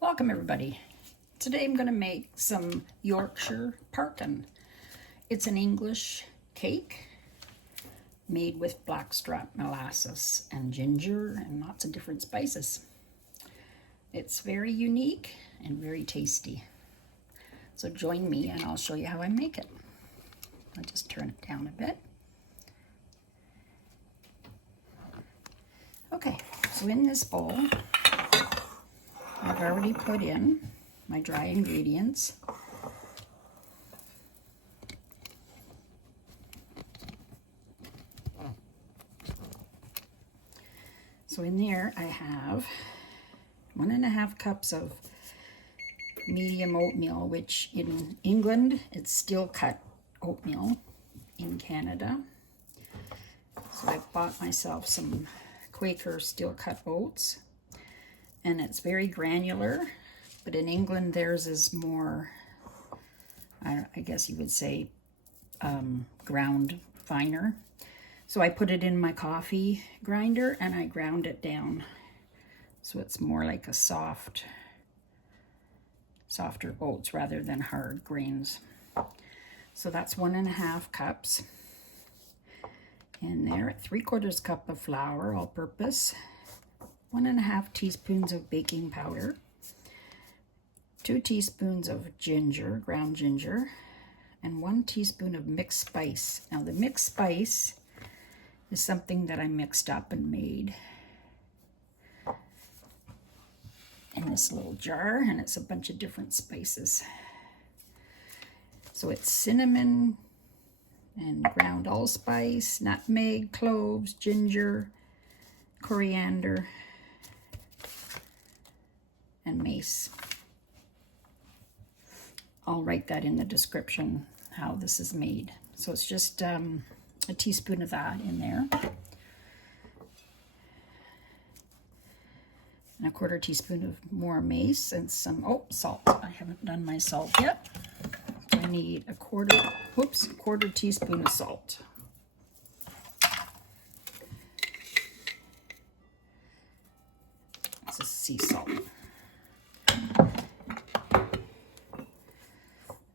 Welcome everybody. Today I'm going to make some Yorkshire Parkin. It's an English cake made with blackstrap molasses and ginger and lots of different spices. It's very unique and very tasty. So join me and I'll show you how I make it. I'll just turn it down a bit. Okay, so in this bowl, I've already put in my dry ingredients. So in there I have 1.5 cups of medium oatmeal, which in England it's steel cut oatmeal, in Canada. So I bought myself some Quaker steel cut oats, and it's very granular, but in England theirs is more, I guess you would say, ground finer. So I put it in my coffee grinder and I ground it down so it's more like a softer oats rather than hard grains. So that's 1.5 cups. In there, 3/4 cup of flour, all purpose, 1.5 teaspoons of baking powder, 2 teaspoons of ginger, ground ginger, and 1 teaspoon of mixed spice. Now the mixed spice is something that I mixed up and made in this little jar, and it's a bunch of different spices. So it's cinnamon and ground allspice, nutmeg, cloves, ginger, coriander, and mace. I'll write that in the description how this is made. So it's just a teaspoon of that in there. And a 1/4 teaspoon of more mace and some, salt. I haven't done my salt yet. I need a 1/4 teaspoon of salt. This is sea salt.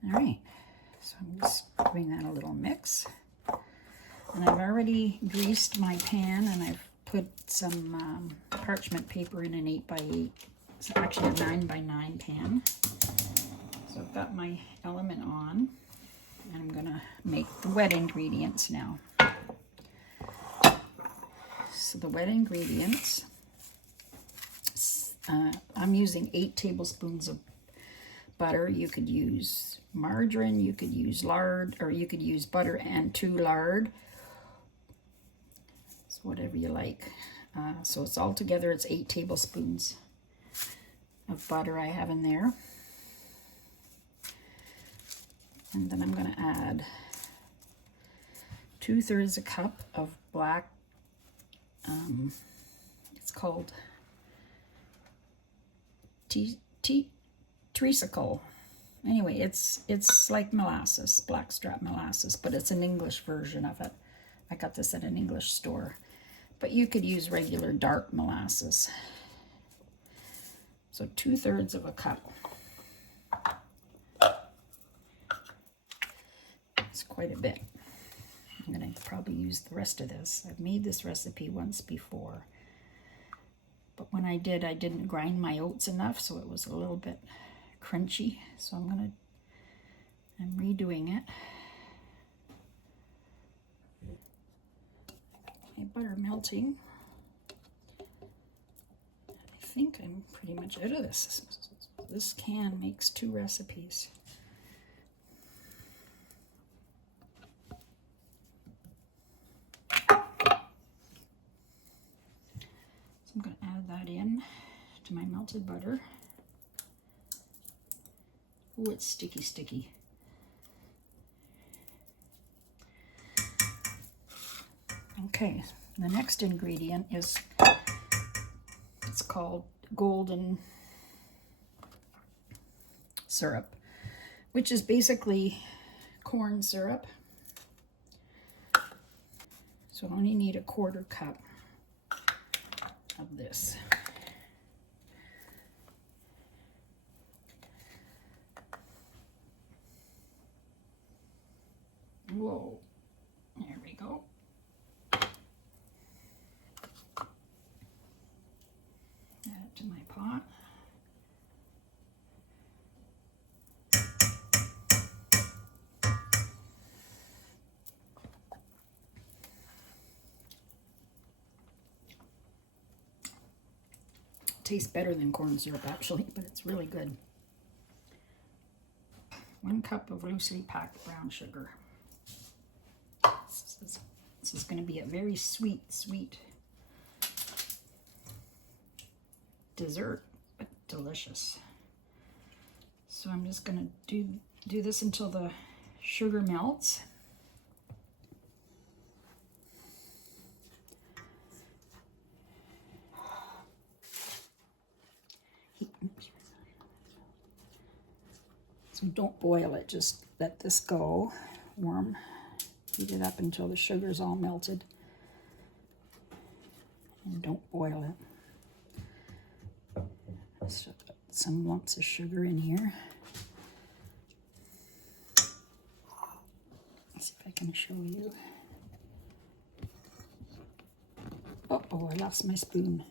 All right, so I'm just giving that a little mix. And I've already greased my pan, and I've put some parchment paper in an 8x8, it's actually a 9x9 pan. So I've got my element on, and I'm gonna make the wet ingredients now. So the wet ingredients, I'm using 8 tablespoons of butter. You could use margarine, you could use lard, or you could use butter and 2 lard. So whatever you like. So it's all together, it's 8 tablespoons of butter I have in there. And then I'm going to add 2/3 a cup of black, it's called treacle. Anyway, it's like molasses, blackstrap molasses, but it's an English version of it. I got this at an English store, but you could use regular dark molasses. So 2/3 of a cup. It's quite a bit. I'm going to probably use the rest of this. I've made this recipe once before, but when I did, I didn't grind my oats enough, so it was a little bit crunchy. So I'm redoing it. My butter melting. I think I'm pretty much out of this. This can makes 2 recipes. I'm going to add that in to my melted butter. Oh, it's sticky. Okay, the next ingredient is, it's called golden syrup, which is basically corn syrup. So I only need a 1/4 cup of this. tastes better than corn syrup actually, but it's really good. 1 cup of loosely packed brown sugar. This is going to be a very sweet dessert, but delicious. So I'm just going to do this until the sugar melts. So don't boil it, just let this go warm. Heat it up until the sugar's all melted. And don't boil it. So some lumps of sugar in here. Let's see if I can show you. Uh-oh, I lost my spoon.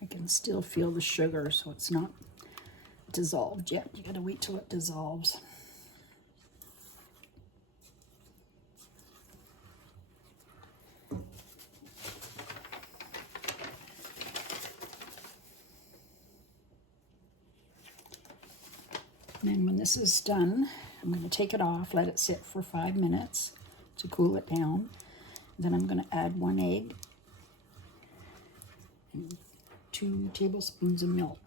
I can still feel the sugar, so it's not dissolved yet. You gotta wait till it dissolves. And then when this is done, I'm going to take it off, let it sit for 5 minutes to cool it down. Then I'm going to add 1 egg and 2 tablespoons of milk.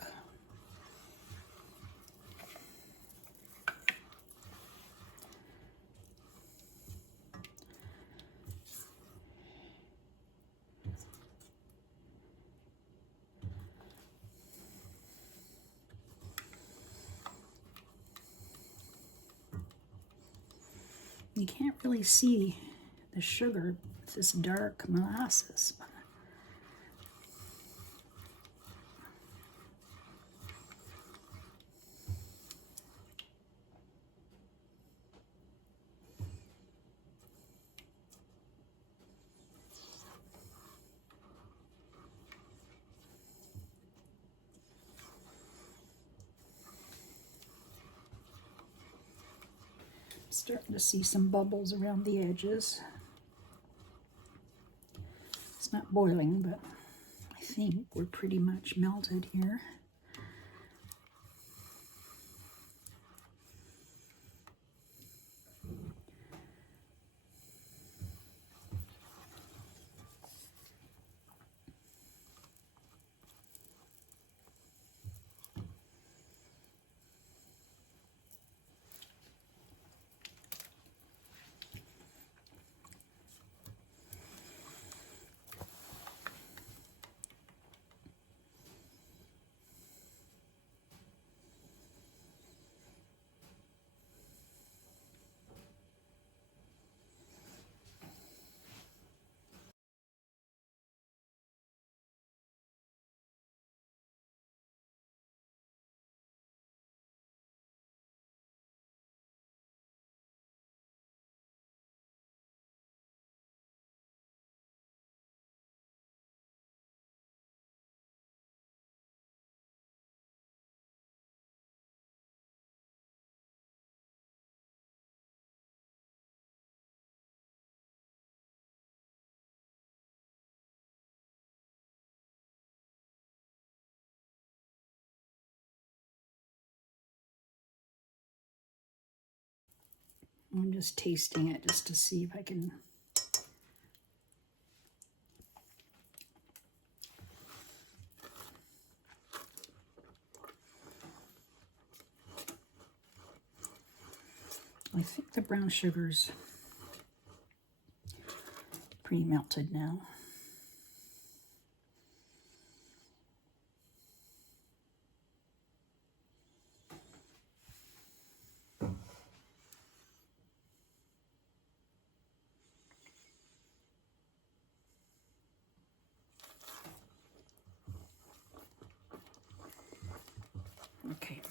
You can't really see the sugar. It's this dark molasses. Starting to see some bubbles around the edges. It's not boiling, but I think we're pretty much melted here. I'm just tasting it just to see if I can. I think the brown sugar's pretty melted now. Okay,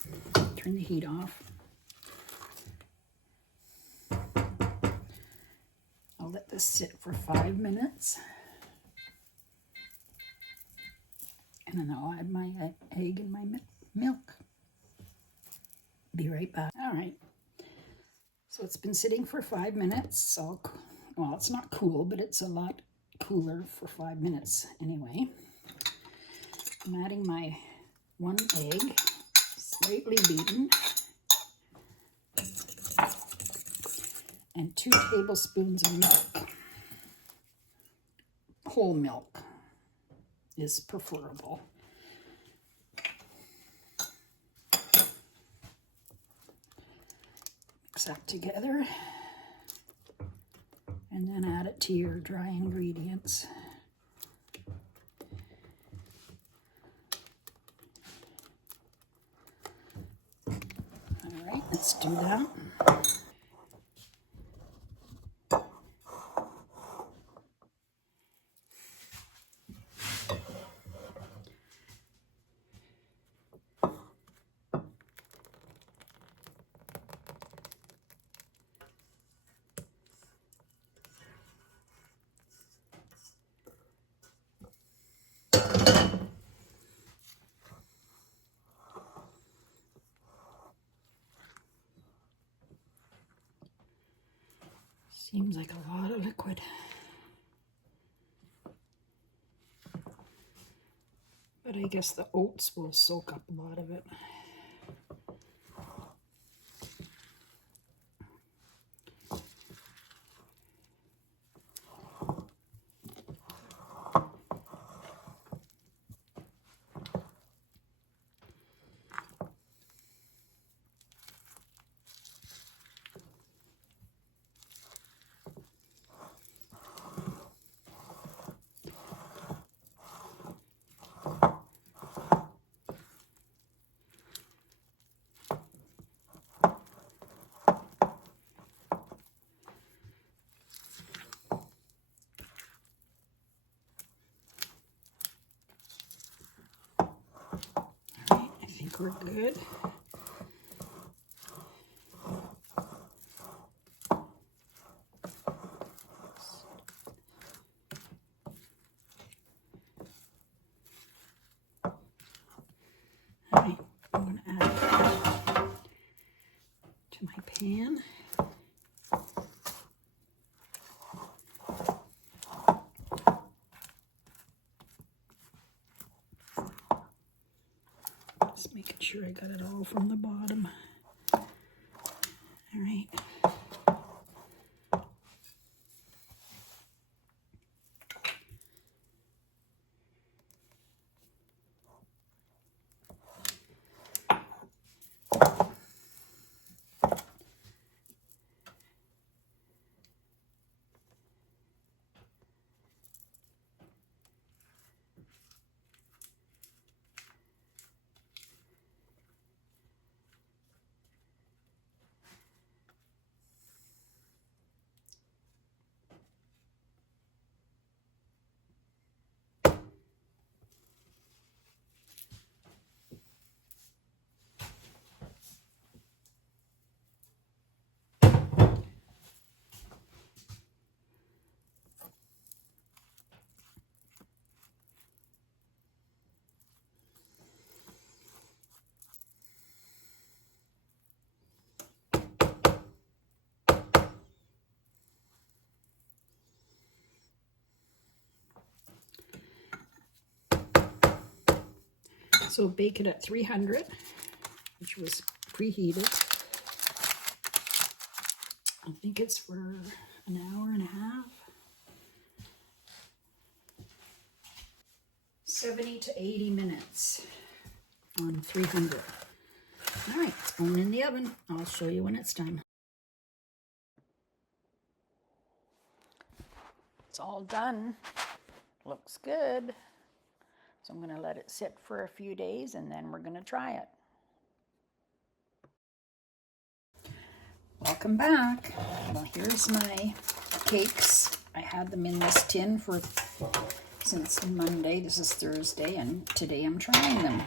turn the heat off. I'll let this sit for 5 minutes. And then I'll add my egg and my milk. Be right back. All right. So it's been sitting for 5 minutes. So, well, it's not cool, but it's a lot cooler for 5 minutes anyway. I'm adding my 1 egg, slightly beaten, and 2 tablespoons of milk. Whole milk is preferable. Mix that together, and then add it to your dry ingredients. All right, let's do that. Seems like a lot of liquid. But I guess the oats will soak up a lot of it. I think we're good. All right, I'm going to add it to my pan. Just making sure I got it all from the bottom. All right. So bake it at 300, which was preheated. I think it's for an hour and a half. 70 to 80 minutes on 300. All right, it's going in the oven. I'll show you when it's done. It's all done. Looks good. So I'm going to let it sit for a few days and then we're going to try it. Welcome back. Well, here's my cakes. I had them in this tin since Monday. This is Thursday, and today I'm trying them.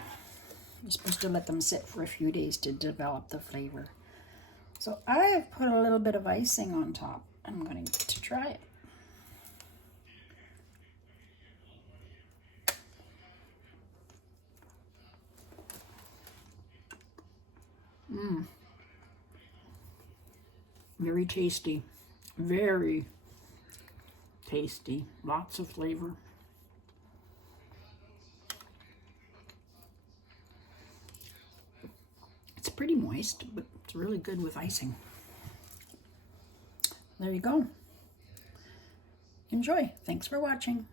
You're supposed to let them sit for a few days to develop the flavor. So I have put a little bit of icing on top. I'm going to try it. Very tasty. Very tasty. Lots of flavor. It's pretty moist, but it's really good with icing. There you go. Enjoy. Thanks for watching.